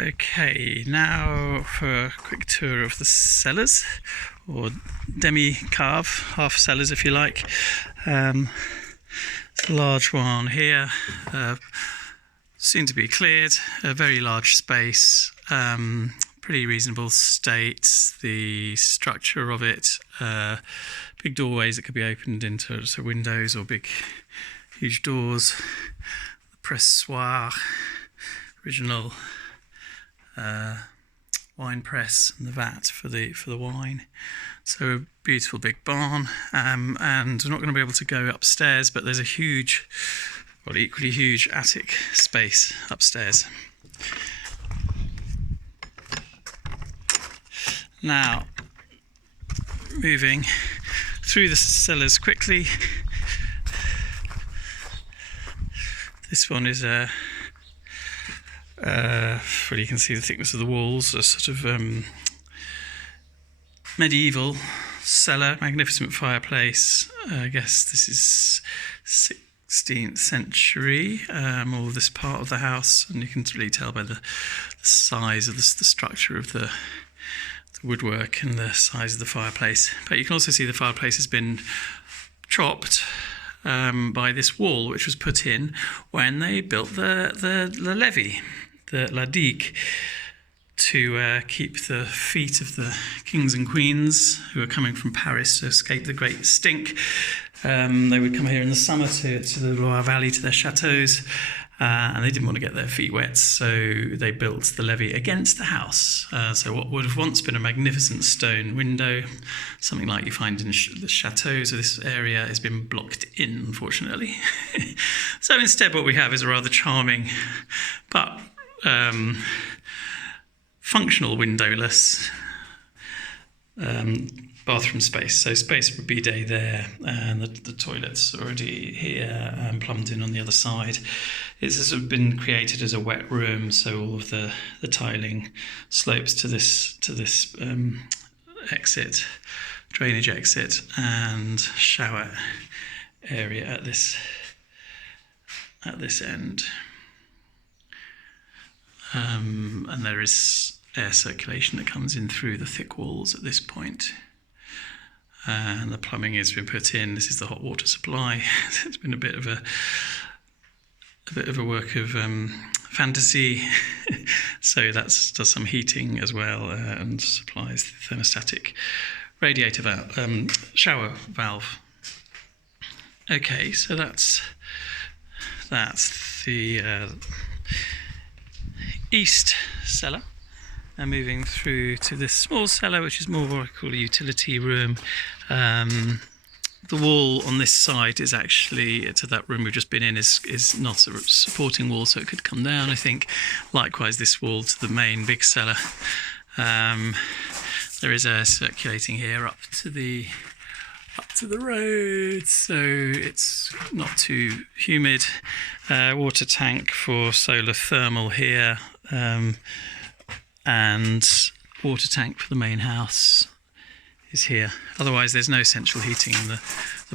Okay, now for a quick tour of the cellars, or demi-cave, half cellars if you like. It's a large one here, soon to be cleared, a very large space, pretty reasonable state, the structure of it, big doorways that could be opened into windows or big huge doors, the pressoir, original wine press and the vat for the wine. So a beautiful big barn, and we're not going to be able to go upstairs, but there's a huge, well, equally huge attic space upstairs. Now, moving through the cellars quickly. This one is well, you can see the thickness of the walls, a sort of medieval cellar, magnificent fireplace. I guess this is 16th century, all of this part of the house, and you can really tell by the size of the structure of the woodwork and the size of the fireplace. But you can also see the fireplace has been chopped by this wall, which was put in when they built the levee, the la digue, to keep the feet of the kings and queens who were coming from Paris to escape the great stink. They would come here in the summer to the Loire Valley, to their chateaus, and they didn't want to get their feet wet, so they built the levee against the house. So what would have once been a magnificent stone window, something like you find in the chateaus of this area, has been blocked in, unfortunately. So instead what we have is a rather charming but functional windowless bathroom space. So space for a bidet there, and the toilet's already here, plumbed in on the other side. It's sort of been created as a wet room, so all of the tiling slopes to this exit, drainage exit, and shower area at this end. And there is air circulation that comes in through the thick walls at this point. And the plumbing has been put in. This is the hot water supply. It's been a bit of a work of fantasy. So that does some heating as well, and supplies the thermostatic radiator shower valve. Okay, so that's the east cellar, and moving through to this small cellar, which is more what I call a utility room. The wall on this side is actually, to that room we've just been in, is not a supporting wall, so it could come down, I think. Likewise, this wall to the main big cellar. There is air circulating here up to the road, so it's not too humid. Water tank for solar thermal here, and water tank for the main house is here. Otherwise, there's no central heating in the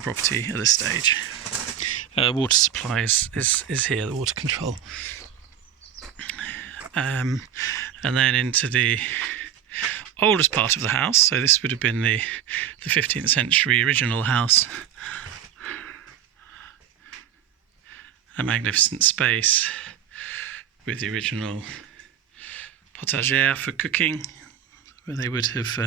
property at this stage. Water supply is here, the water control. And then into the oldest part of the house. So this would have been the 15th century original house. A magnificent space with the original potagère for cooking, where they would have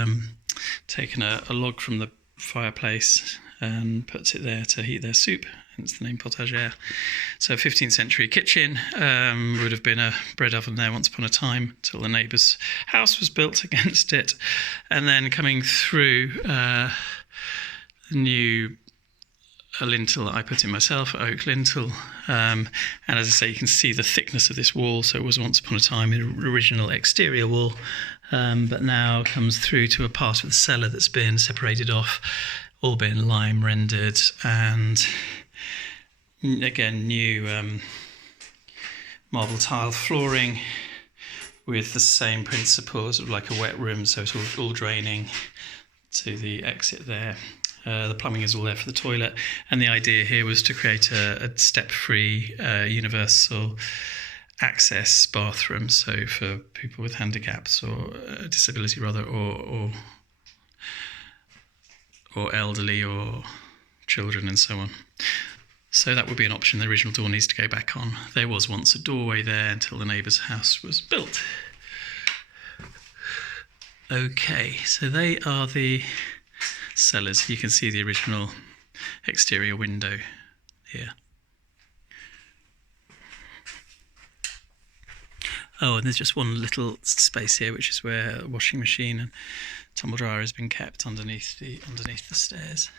taken a log from the fireplace and put it there to heat their soup, hence the name potagère. So 15th century kitchen, would have been a bread oven there once upon a time, till the neighbour's house was built against it. And then coming through, a lintel that I put in myself, oak lintel, and as I say, you can see the thickness of this wall. So it was once upon a time an original exterior wall, but now comes through to a part of the cellar that's been separated off, all been lime rendered, and again new marble tile flooring with the same principles of like a wet room, so it's all draining to the exit there. The plumbing is all there for the toilet, and the idea here was to create a step-free, universal access bathroom, so for people with handicaps or disability rather, or elderly or children and so on. So that would be an option. The original door needs to go back on. There was once a doorway there until the neighbour's house was built. Okay, so they are the cellars. You can see the original exterior window here. Oh, and there's just one little space here, which is where a washing machine and tumble dryer has been kept underneath the stairs.